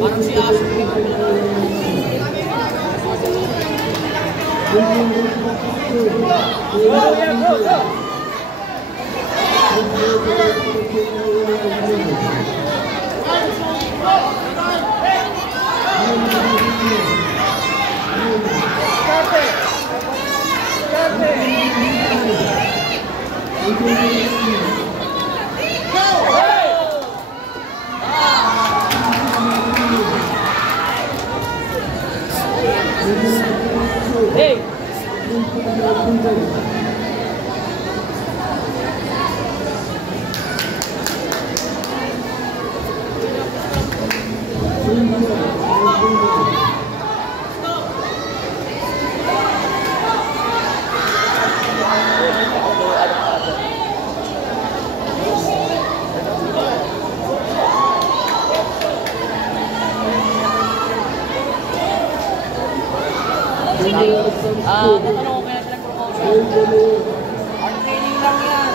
Parang si Aso. Hey! Tatanong ko kaya silang promotion. Art training lang yan.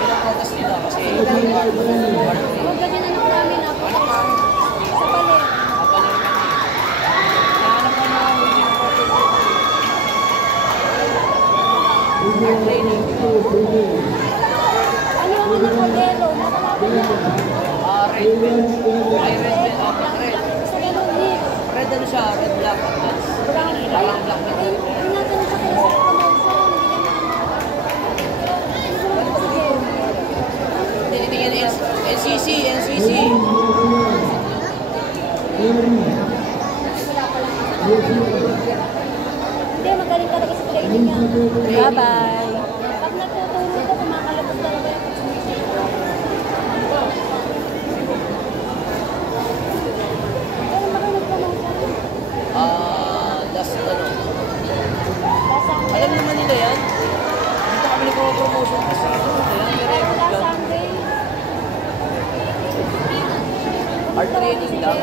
Pinaprotest nila kasi art training. Huwag ganyan anak namin na po. Sa palit. Nahanap ko mga hindi na protest. Art training. Ano ang anak ko, Delo? Nakalapin na. Red belt. Ay, red belt. Red. Sa ganun, Nick. Red ano siya? Red black. Brown. Parang black belt. Tinatanong sa kanya sa promotion. Hindi yan NCC. Hindi, magaling talaga sa training niya. Bye-bye. Pag nagtutulog ko, kumakalabot talaga yung pagsumisip. Pero magaling promotion. Last ano. Last Sunday. Alam naman nila yan. Dito kami nagpo-promotion kasi ito yan. Last Sunday. Art training lang.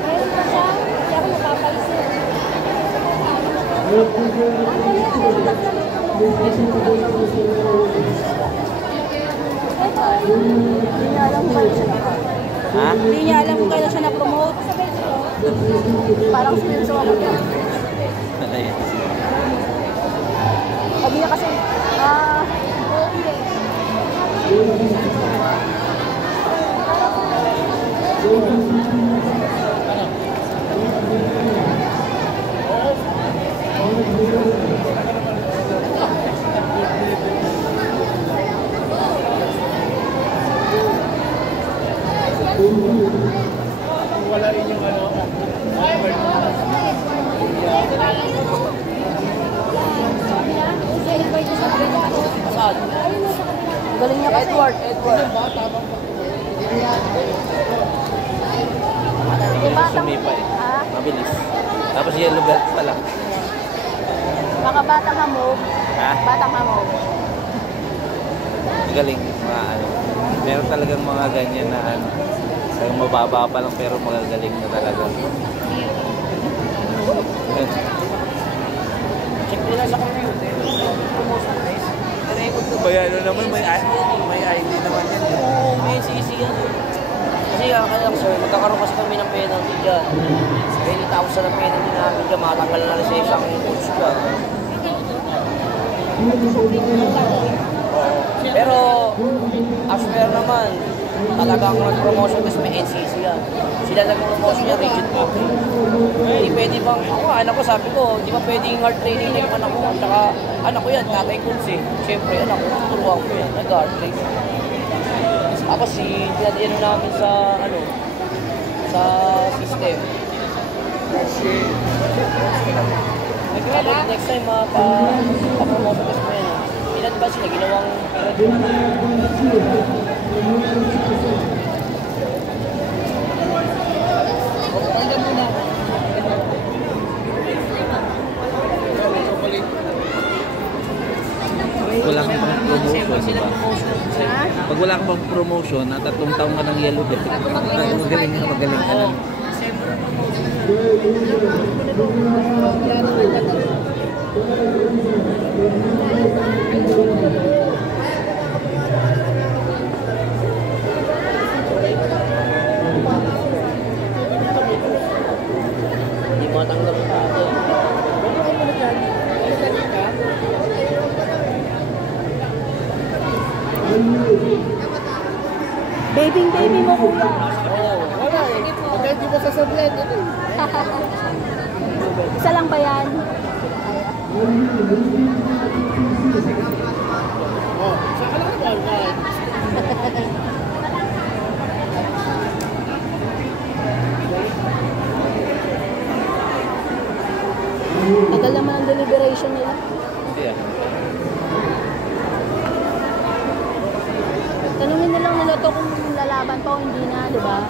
Meron pa siya. Hindi ako napapaisip. Hindi niya alam kung kailan siya na-promote. Ha? Hindi niya alam kung kailan siya na-promote. Parang spirito ako niya. Sabi niya kasi, okay. Wala rin yung ano. Saan? Galing niya kasi. Edward. Yung batang, Sumipa eh. ah, Mabilis. Tapos yellow belt pala. mga batang hamog. Ha? Batang hamog. Magaling. Mga ano. Meron talagang mga ganyan na ano. Yung mababa pa lang pero magagaling na talaga. Check nila sa computer. Promotion guys. Record ko ba yan? Ano naman? May ID naman yan. Oo, may CC yan. Kasi kaya sir, magkakaroon kasi kami ng penalty dyan. 20,000 na penalty namin dyan. Matanggal na lisensya ang coach dyan. Pero, aswer naman, talagang nag-promotion kasi may NCC yan. Sila nag-promotion niya, rigid po. Hindi pwede bang, ako anak ko sabi ko, di ba pwedeng hard training na yung anak ko. Tsaka anak ko yan, tatay coach eh. Siyempre, anak ko, tuturuan ko yan, nag-hard training. Tapos pinadiyan namin sa, ano, sa system. Tapos next time, pa-promotion kasi mo yan. Ilan ba sila ginawang wala kang pang promotion, diba? Pag wala kang pang promotion promotion at 3 taong ka ng yellow belt. Magaling ka Oo. na. Hindi matanggap sa atin. Baby mo kuya. Wala eh. Pagka hindi mo sasabihin, ito eh. Isa lang ba yan? Oh, saka lang naman. Tagal naman ang deliberation nila. Hindi ah. Tanungin nilang nila to kung lalaban pa o hindi na, di ba?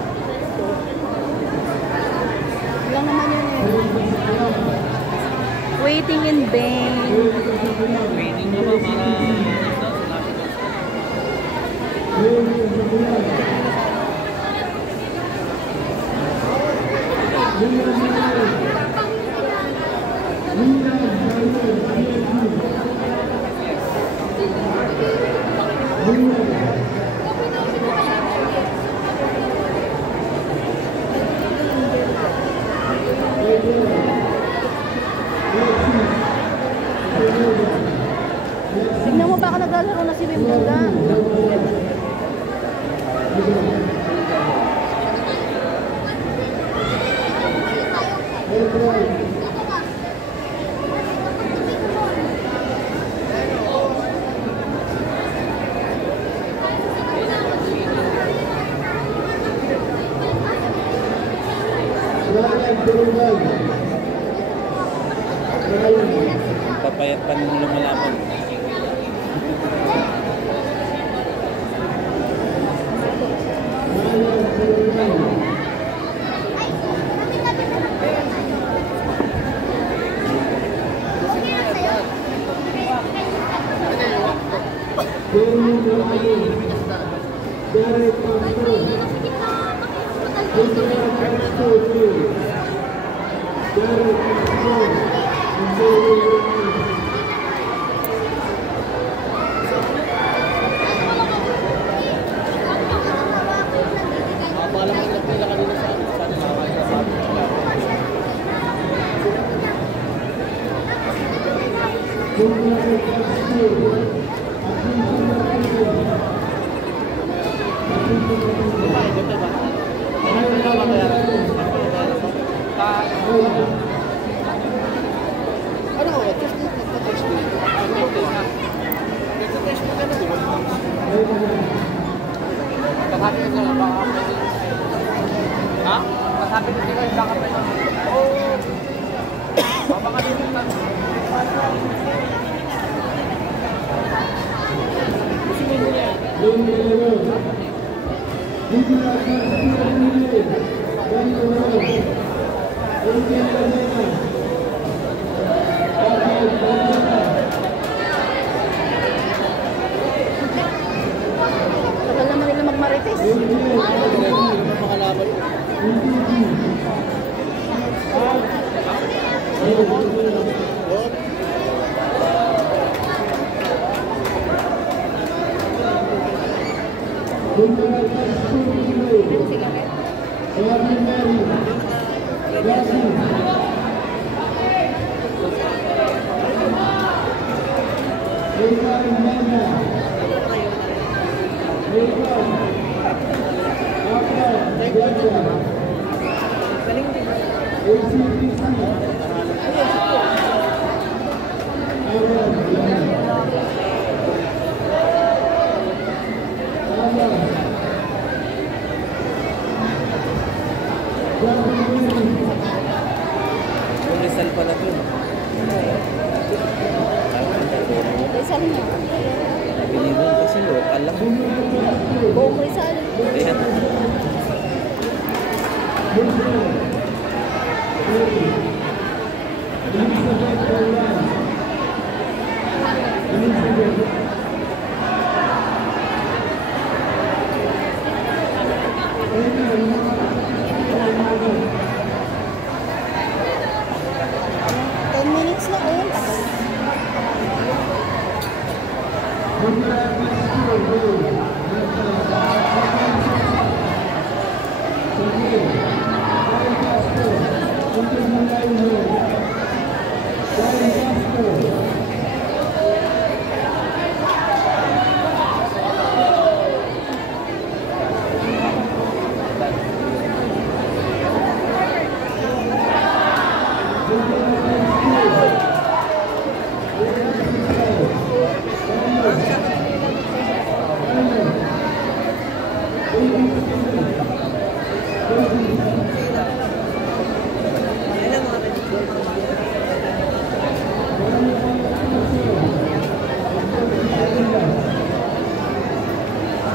Lang naman yun eh. Waiting in vain. Waiting mo ba para Tignan mo baka naglalaro na si Wimbledon. papayat pa nung lumalaban? Ano ko? Text mo. Text mo ka na, di ba? Kasabi ko sila, baka ha? Kasabi ko sila, baka oo. Baka dito na. Gusto mo niya. Tagal naman nila magmarites. Makalaban. Yung Rizal pala to. Rizal na. Binibon kasi local lang. Buong Rizal. Ayan.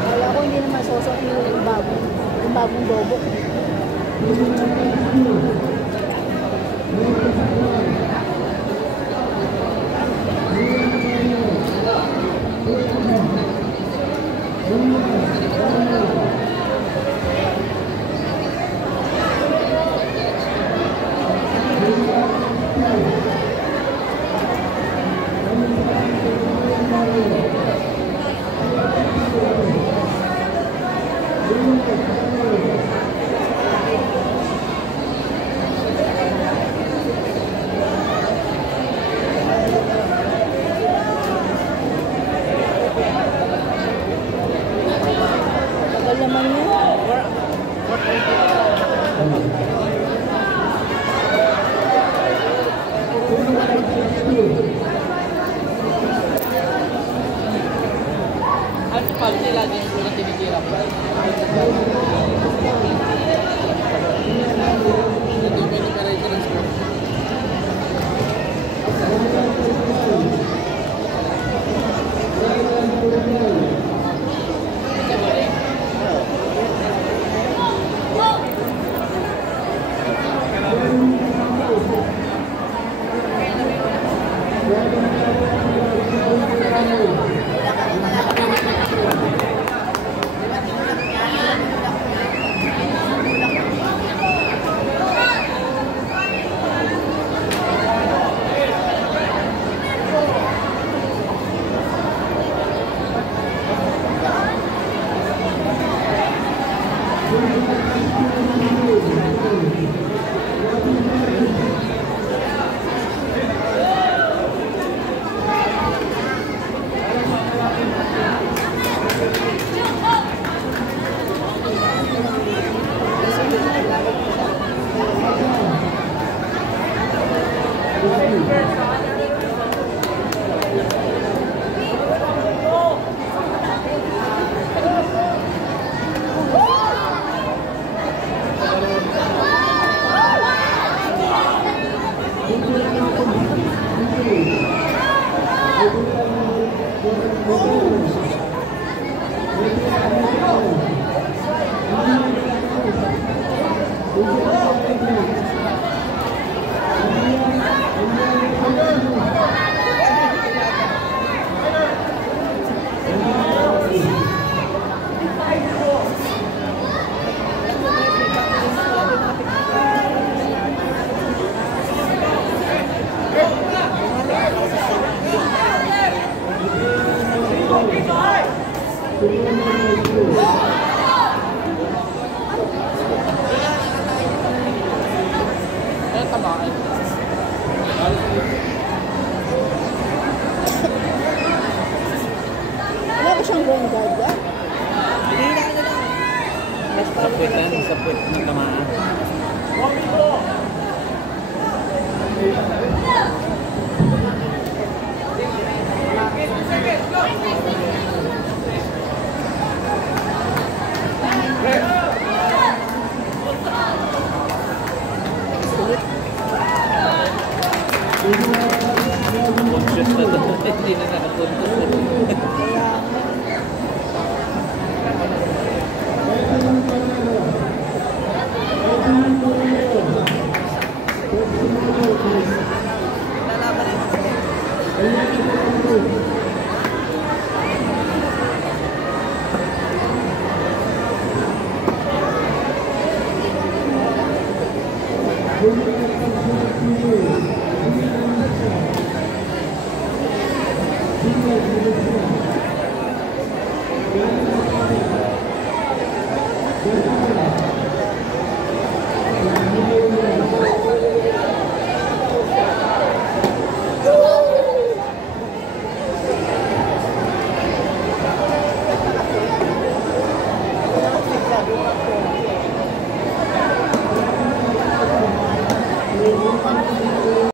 Wala ko hindi naman sosok yung bagong lobo. Tagal naman yun. Ano pa sila din na tinitira pa? Wala ba siyang ground guard yan? Sa puwet ng tamaan. Conscious na to. Hindi na nakapuntos. Kaya,